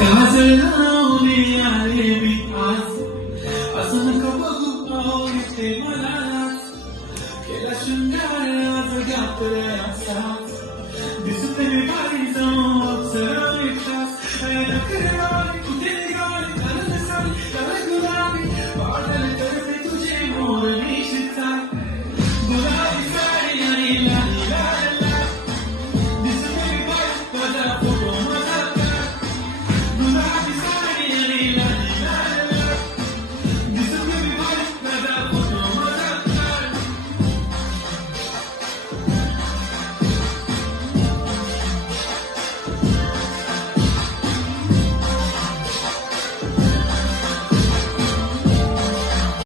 काजल लावली आले मी आज असं नका बघू पाहू ते मला केला शृंगार आज घातल्या